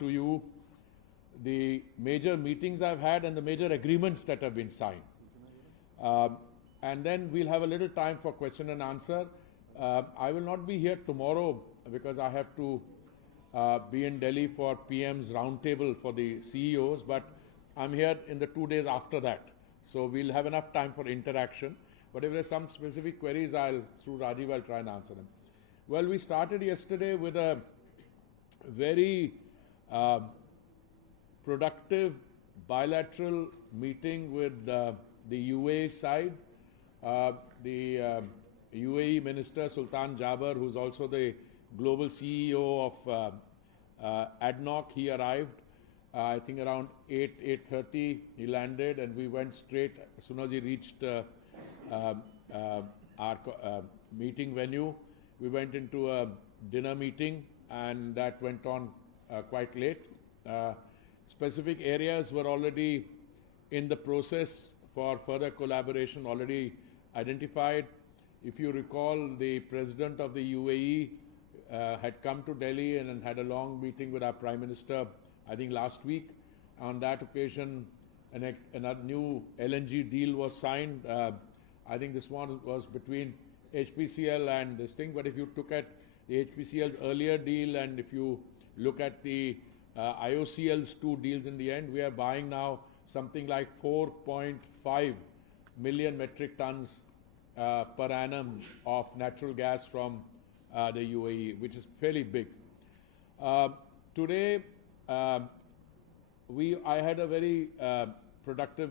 to you the major meetings I've had and the major agreements that have been signed. And then we'll have a little time for question and answer. I will not be here tomorrow because I have to be in Delhi for PM's roundtable for the CEOs, but I'm here in the 2 days after that. So we'll have enough time for interaction. But if there's some specific queries, through Rajiv, I'll try and answer them. Well, we started yesterday with a very productive bilateral meeting with the UAE side. The UAE Minister Sultan Jaber, who's also the global CEO of ADNOC, he arrived. I think around 8:30 he landed, and we went straight as soon as he reached our meeting venue. We went into a dinner meeting, and that went on quite late. Specific areas were already in the process for further collaboration, already identified. If you recall, the President of the UAE had come to Delhi and had a long meeting with our Prime Minister, I think last week. On that occasion, a new LNG deal was signed. I think this one was between HPCL and this thing, but if you look at the HPCL's earlier deal and if you look at the IOCL's two deals in the end, we are buying now something like 4.5 million metric tons per annum of natural gas from the UAE, which is fairly big. Today, I had a very productive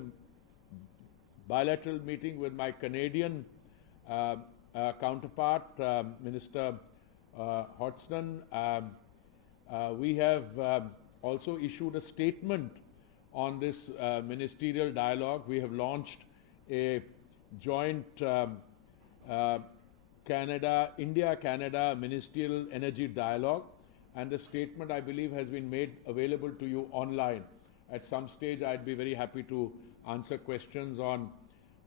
bilateral meeting with my Canadian counterpart, Minister Hodgson. We have also issued a statement on this ministerial dialogue. We have launched a joint India-Canada ministerial energy dialogue, and the statement, I believe, has been made available to you online. At some stage, I'd be very happy to answer questions on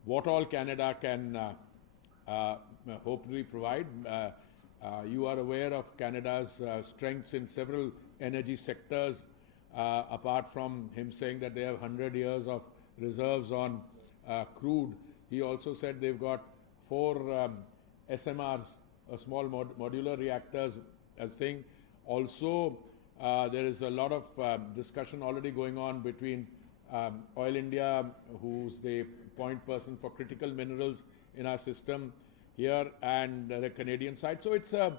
what all Canada can hopefully provide. You are aware of Canada's strengths in several energy sectors, apart from him saying that they have 100 years of reserves on crude. He also said they've got 4 SMRs, small modular reactors, as thing. Also, there is a lot of discussion already going on between Oil India, who's the point person for critical minerals in our system here, and the Canadian side. So it's a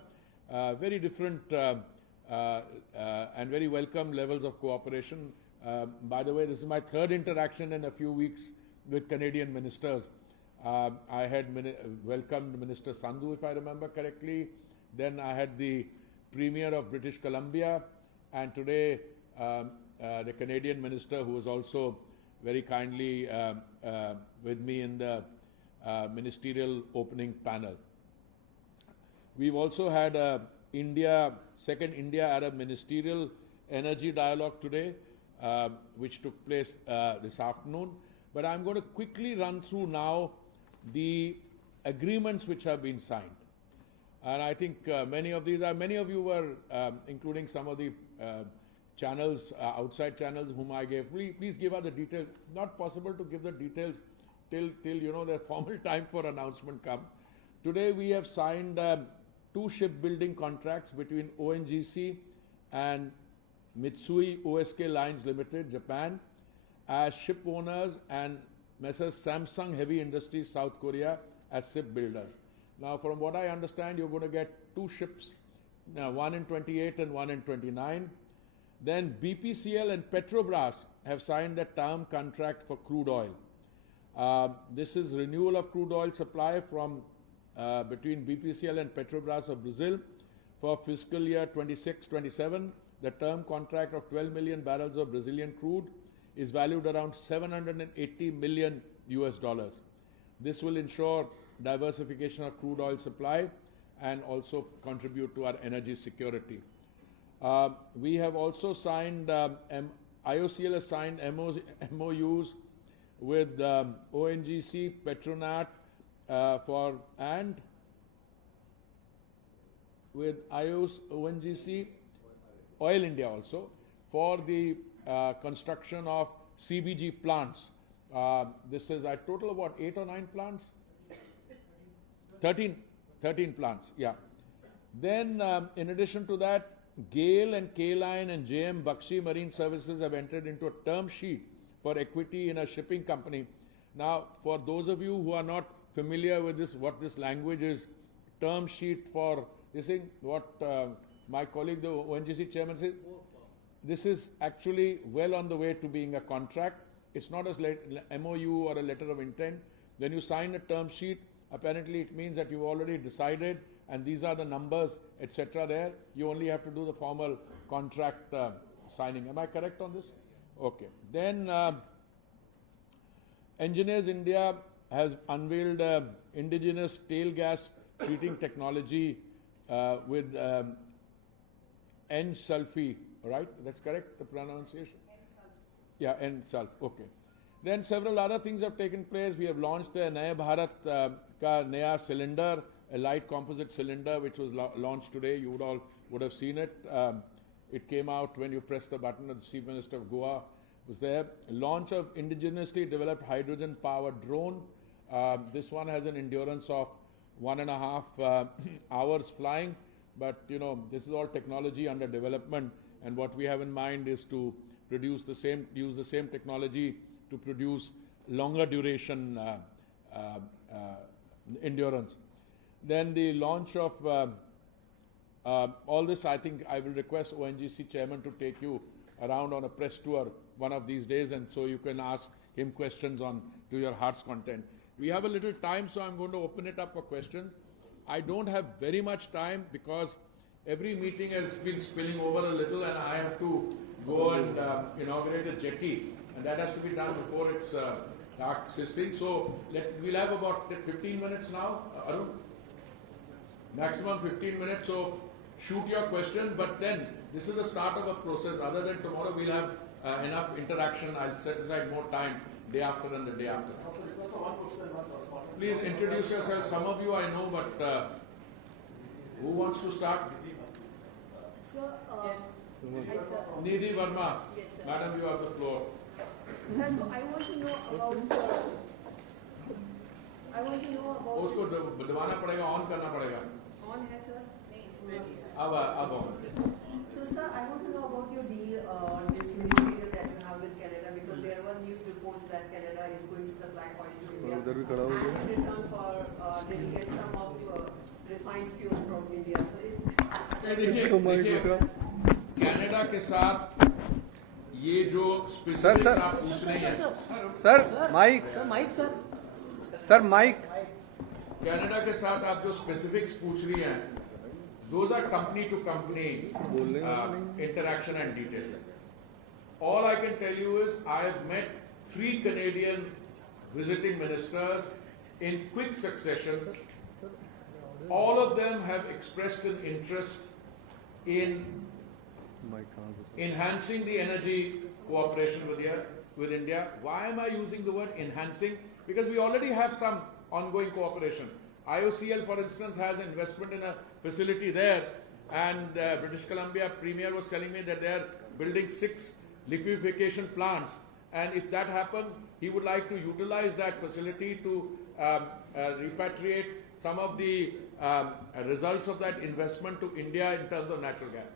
very different and very welcome levels of cooperation. By the way, this is my 3rd interaction in a few weeks with Canadian ministers. I had welcomed Minister Sandhu, if I remember correctly. Then I had the Premier of British Columbia, and today the Canadian minister, who was also very kindly with me in the ministerial opening panel. We've also had a second India-Arab ministerial energy dialogue today, which took place this afternoon. But I'm going to quickly run through now the agreements which have been signed. And I think many of you were, including some of the channels, outside channels whom I gave. Please give us the details. Not possible to give the details till the formal time for announcement comes. Today we have signed 2 shipbuilding contracts between ONGC and Mitsui OSK Lines Limited, Japan, as ship owners, and Messrs. Samsung Heavy Industries, South Korea, as ship builders. Now, from what I understand, you're going to get 2 ships, one in 28 and one in 29. Then BPCL and Petrobras have signed a term contract for crude oil. This is renewal of crude oil supply from between BPCL and Petrobras of Brazil for fiscal year 26-27. The term contract of 12 million barrels of Brazilian crude is valued around $780 million. This will ensure diversification of crude oil supply and also contribute to our energy security. We have also signed, IOCL has signed MOUs with ONGC, Petronet, and with ONGC, Oil India also, for the construction of CBG plants. This is a total of what, 8 or 9 plants? 13 plants, yeah. Then, in addition to that, GAIL and K-Line and JM Bakshi Marine Services have entered into a term sheet for equity in a shipping company. Now, for those of you who are not familiar with this, what this language is, term sheet for this thing, what my colleague, the ONGC chairman, says, this is actually well on the way to being a contract. It's not a MOU or a letter of intent. When you sign a term sheet, apparently it means that you've already decided and these are the numbers, etc. there. You only have to do the formal contract signing. Am I correct on this? Okay. Then Engineers India has unveiled indigenous tail gas treating technology with N-sulfy, right? That's correct, the pronunciation? N-sulf. Yeah, N-sulf, okay. Then several other things have taken place. We have launched the Naya Bharat ka Naya cylinder, a light composite cylinder, which was launched today. You would have seen it. It came out when you pressed the button. The Chief Minister of Goa was there. A launch of indigenously developed hydrogen-powered drone. This one has an endurance of 1.5 hours flying. But, you know, this is all technology under development. And what we have in mind is to use the same technology to produce longer duration endurance. Then the launch of all this, I think I will request ONGC chairman to take you around on a press tour one of these days, and so you can ask him questions on to your heart's content. We have a little time, so I'm going to open it up for questions. I don't have very much time because every meeting has been spilling over a little, and I have to go and inaugurate a jetty, and that has to be done before it's dark sisting. So we'll have about 15 minutes now, Arun. Maximum 15 minutes. So shoot your questions, but then this is the start of a process. Other than tomorrow, we'll have enough interaction. I'll set aside more time day after and the day after. Please introduce yourself. Some of you I know, but who wants to start? Sir, hi, sir. Nidhi Verma. Yes, sir. Madam, you have the floor. Sir, so I want to know about. उसको दबाना पड़ेगा, on करना पड़ेगा. On है sir. अब on. So sir, I want to know about your deal on this ministerial that you have with Canada, because there were news reports that Canada is going to supply oil to India and in return for they will get some of refined fuel from India. So देखिए Canada के साथ ये जो specific आप पूछ रहे हैं sir mic Canada के साथ आप जो स्पेसिफिक्स पूछ रही हैं, those are company to company interaction and details. All I can tell you is I have met 3 Canadian visiting ministers in quick succession. All of them have expressed an interest in enhancing the energy cooperation with India. Why am I using the word enhancing? Because we already have some ongoing cooperation. IOCL, for instance, has investment in a facility there, and British Columbia Premier was telling me that they are building 6 liquefaction plants, and if that happens, he would like to utilize that facility to repatriate some of the results of that investment to India in terms of natural gas.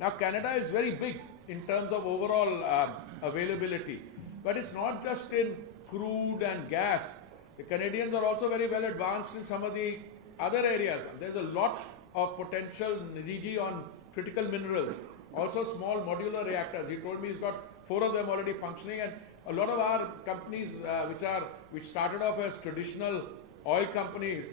Now, Canada is very big in terms of overall availability, but it's not just in crude and gas. The Canadians are also very well advanced in some of the other areas. There's a lot of potential, Nidhi, on critical minerals. Also small modular reactors. He told me he's got 4 of them already functioning, and a lot of our companies which started off as traditional oil companies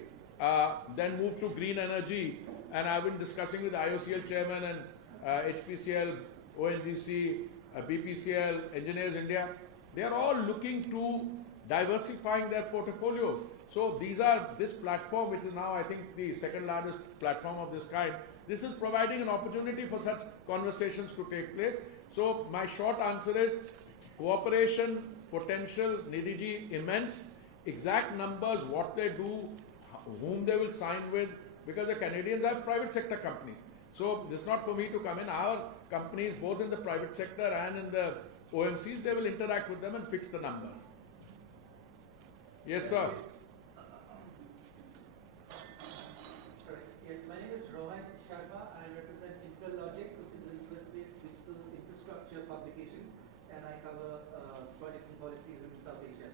then moved to green energy, and I've been discussing with IOCL chairman and HPCL, ONGC, BPCL, Engineers India. They are all looking to diversifying their portfolios. So this platform, which is now I think the second largest platform of this kind, this is providing an opportunity for such conversations to take place. So my short answer is cooperation potential, Nidhi, immense. Exact numbers, what they do, whom they will sign with, because the Canadians have private sector companies. So this is not for me to come in. Our companies, both in the private sector and in the OMCs, they will interact with them and fix the numbers. Yes, sir. Yes, my name is Rohan Sharma. I represent InfraLogic, which is a US-based digital infrastructure publication, and I cover projects and policies in South Asia.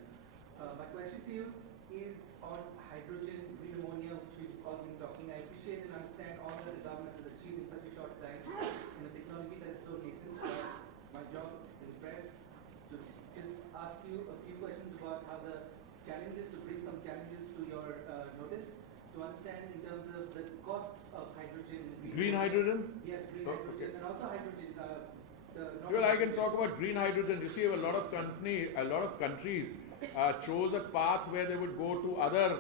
My question to you is on hydrogen, green ammonia, which we've all been talking. I appreciate and understand all that the government has achieved in such a short time in a technology that is so nascent. My job is best to just ask you a few questions about how the challenges, to bring some challenges to your notice, to understand in terms of the costs of hydrogen and green hydrogen? Yes, green hydrogen, okay. and also hydrogen. Well, I can talk about green hydrogen. You see, a lot of countries chose a path where they would go to other,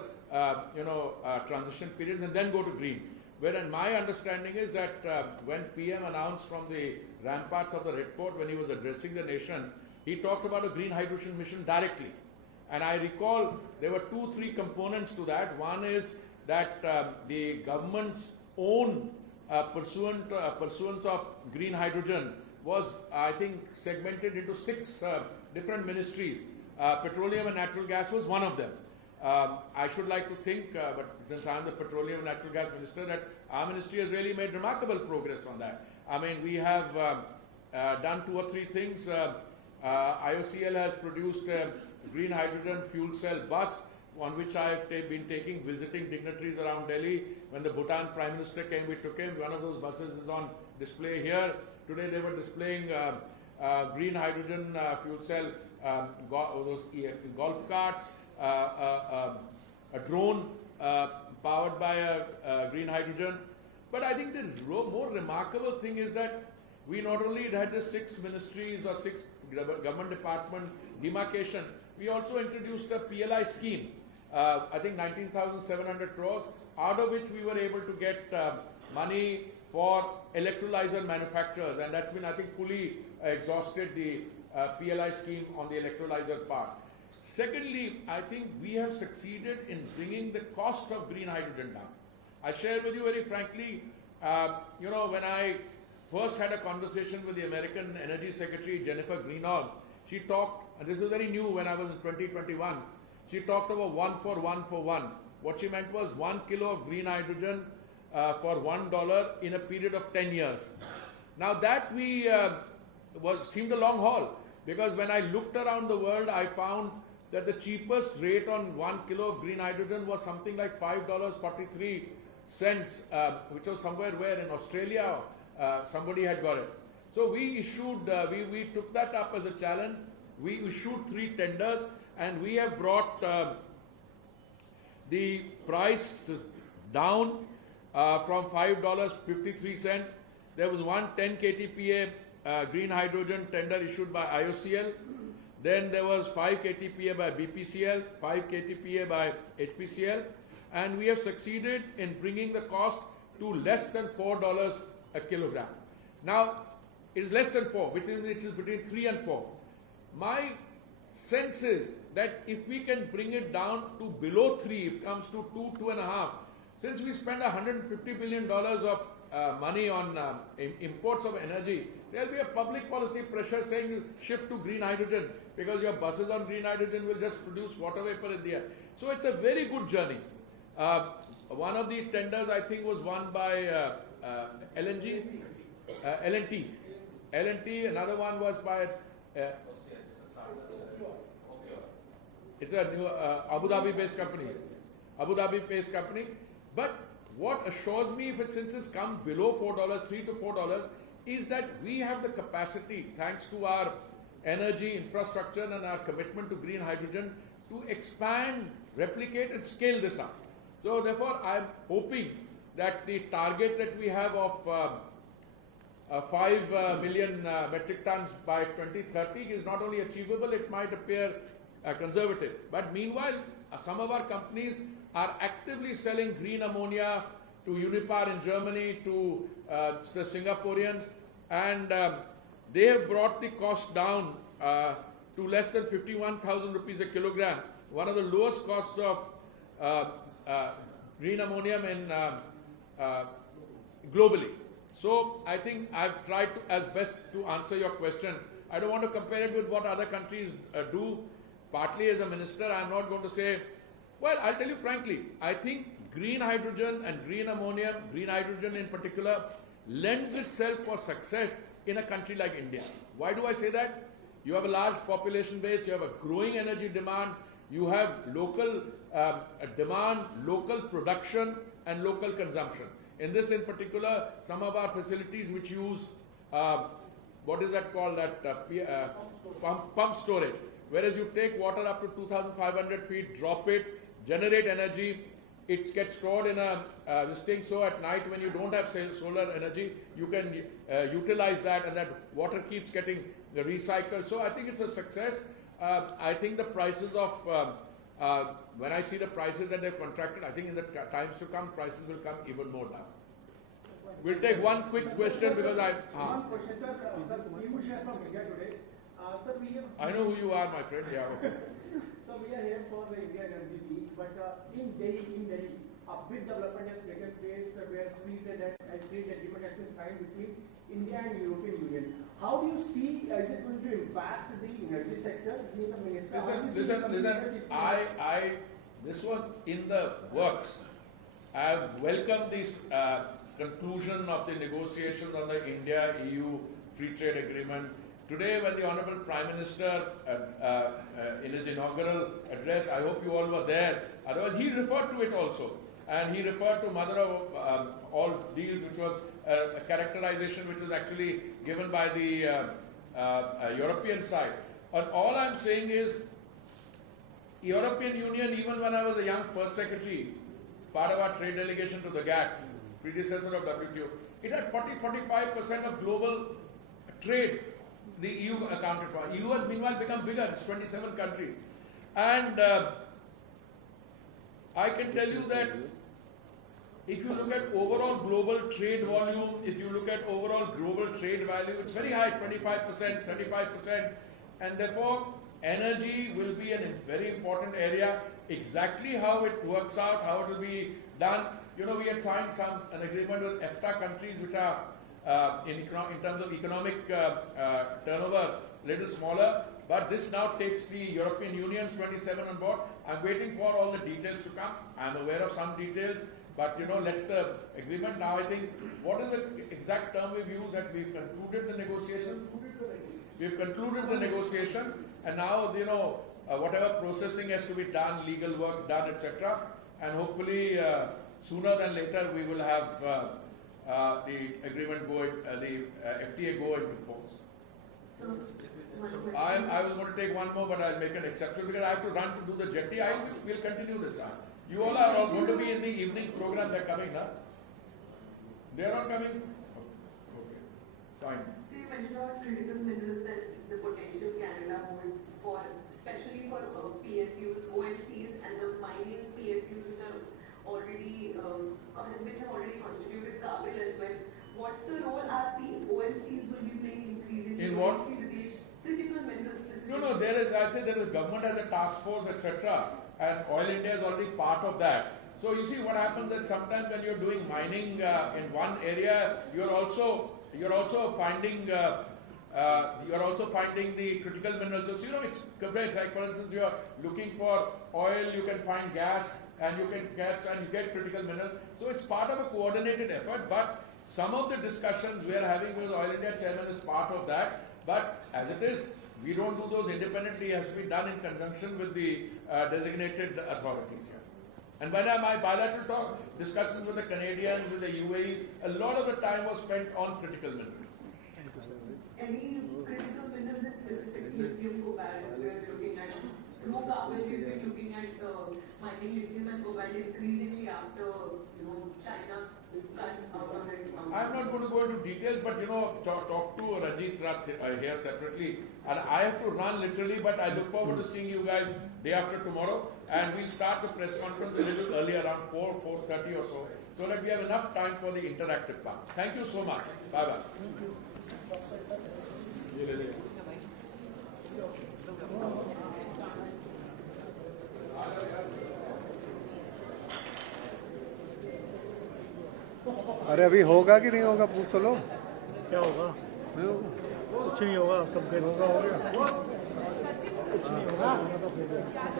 transition periods and then go to green. Whereas my understanding is that when PM announced from the ramparts of the Red Fort, when he was addressing the nation, he talked about a green hydrogen mission directly. And I recall there were 2-3 components to that. One is that the government's own pursuance of green hydrogen was, I think, segmented into 6 different ministries. Petroleum and natural gas was one of them. I should like to think, but since I am the petroleum and natural gas minister, that our ministry has really made remarkable progress on that. I mean, we have done 2 or 3 things. IOCL has produced a green hydrogen fuel cell bus, on which I have been visiting dignitaries around Delhi. When the Bhutan Prime Minister came, we took him. One of those buses is on display here. Today they were displaying green hydrogen fuel cell golf carts, a drone powered by a green hydrogen. But I think the more remarkable thing is that we not only had the 6 ministries or 6 government department demarcation, we also introduced a PLI scheme, I think 19,700 crores, out of which we were able to get money for electrolyzer manufacturers, and that's been, I think, fully exhausted, the PLI scheme on the electrolyzer part. Secondly, I think we have succeeded in bringing the cost of green hydrogen down. I share with you very frankly, when I first had a conversation with the American Energy Secretary, Jennifer Greenhalgh, she talked, and this is very new when I was in 2021, she talked about 1 for 1 for 1. What she meant was 1 kilo of green hydrogen for $1 in a period of 10 years. Now that seemed a long haul, because when I looked around the world, I found that the cheapest rate on 1 kilo of green hydrogen was something like $5.43, which was somewhere where in Australia somebody had got it. So we issued, we took that up as a challenge. We issued 3 tenders, and we have brought the price down from $5.53. There was one 10 KTPA green hydrogen tender issued by IOCL. Then there was 5 KTPA by BPCL, 5 KTPA by HPCL, and we have succeeded in bringing the cost to less than $4 a kilogram. Now, it is less than 4, which is between 3 and 4. My sense is that if we can bring it down to below 3, it comes to 2, 2.5. Since we spend $150 billion of money on imports of energy, there will be a public policy pressure saying you shift to green hydrogen, because your buses on green hydrogen will just produce water vapor in the air. So it's a very good journey. One of the tenders, I think, was won by L&T. Another one was by it's a new Abu Dhabi-based company. But what assures me, since it's come below $4, $3 to $4, is that we have the capacity, thanks to our energy infrastructure and our commitment to green hydrogen, to expand, replicate, and scale this up. So therefore, I'm hoping that the target that we have of 5 million metric tons by 2030 is not only achievable, it might appear conservative. But meanwhile, some of our companies are actively selling green ammonia to Unipar in Germany, to the Singaporeans, and they have brought the cost down to less than 51,000 rupees a kilogram, one of the lowest costs of green ammonium in globally. So I think I've tried to, as best to answer your question. I don't want to compare it with what other countries do. Partly as a minister, I'm not going to say, well, I'll tell you frankly, I think green hydrogen and green ammonia, green hydrogen in particular, lends itself for success in a country like India. Why do I say that? You have a large population base, you have a growing energy demand, you have local demand, local production and local consumption. In this in particular, some of our facilities which use, what is that called, that pump storage. Whereas you take water up to 2,500 feet, drop it, generate energy, it gets stored in this thing, so at night when you don't have solar energy, you can utilize that and that water keeps getting recycled. So I think it's a success. I think the prices of, when I see the prices that they've contracted, I think in the times to come, prices will come even more down. We'll take one quick question because One question, sir. Sir, Piyush here from India today. Sir, we have... I know who you are, my friend. Yeah, okay. So we are here for the India Energy Week, but in Delhi, a big development has taken place where free trade agreement has been signed between India and European Union. How do you see, is it going to impact the energy sector? Listen, this was in the works. I have welcomed this conclusion of the negotiations on the India-EU free trade agreement. Today, when the Honourable Prime Minister, in his inaugural address, I hope you all were there, otherwise he referred to it also. And he referred to mother of all deals, which was a characterization which was actually given by the European side. And all I'm saying is, European Union, even when I was a young First Secretary, part of our trade delegation to the GATT, predecessor of WTO, it had 40-45% of global trade. The EU accounted for. EU has meanwhile become bigger. It's 27 countries. And I can tell you that if you look at overall global trade volume, if you look at overall global trade value, it's very high, 25%, 35%. And therefore, energy will be a very important area. Exactly how it works out, how it will be done. You know, we had signed an agreement with EFTA countries which are in terms of economic turnover, little smaller, but this now takes the European Union's 27 on board. I'm waiting for all the details to come. I'm aware of some details, but you know, let the agreement now. I think what is the exact term we've used, that we've concluded the negotiation. We've concluded the negotiation, and now you know whatever processing has to be done, legal work done, etc. And hopefully sooner than later we will have. The agreement the FTA go into force. I was going to take one more, but I'll make an exception because I have to run to do the jetty. We'll continue this. You all are all going to be in the evening program. They're coming, huh? They're all coming? Okay. Fine. So you mentioned about critical minerals and the potential Canada holds for, especially for PSUs, OMCs and the mining PSUs which are already which have already constituted Kabul as well. What's the role our OMCs will be playing increasingly? In what? Critical minerals. No, there is, I say there is government has a task force, etc. And Oil India is already part of that. So you see what happens that sometimes when you're doing mining in one area, you're also finding the critical minerals. So you know it's complex. Like for instance, you're looking for oil, you can find gas, and you get critical minerals. So it's part of a coordinated effort. But some of the discussions we are having with Oil India chairman is part of that. But as it is, we don't do those independently. It has to be done in conjunction with the designated authorities here. And when my bilateral discussions with the Canadians, with the UAE, a lot of the time was spent on critical minerals. Any critical minerals in specific lithium, cobalt, we are looking at. Through Kabul, we'll be looking at mining lithium and cobalt increasingly after China cut out on its mountain. I'm not going to go into details, but talk to Ranjit Rath here separately. And I have to run literally, but I look forward to seeing you guys day after tomorrow. And we'll start the press conference a little earlier, around 4:30 or so that we have enough time for the interactive part. Thank you so much. Bye-bye. अरे अभी होगा कि नहीं होगा पूछ तो लो। क्या होगा? नहीं होगा, कुछ नहीं होगा, सब होगा, हो गया। कुछ नहीं होगा।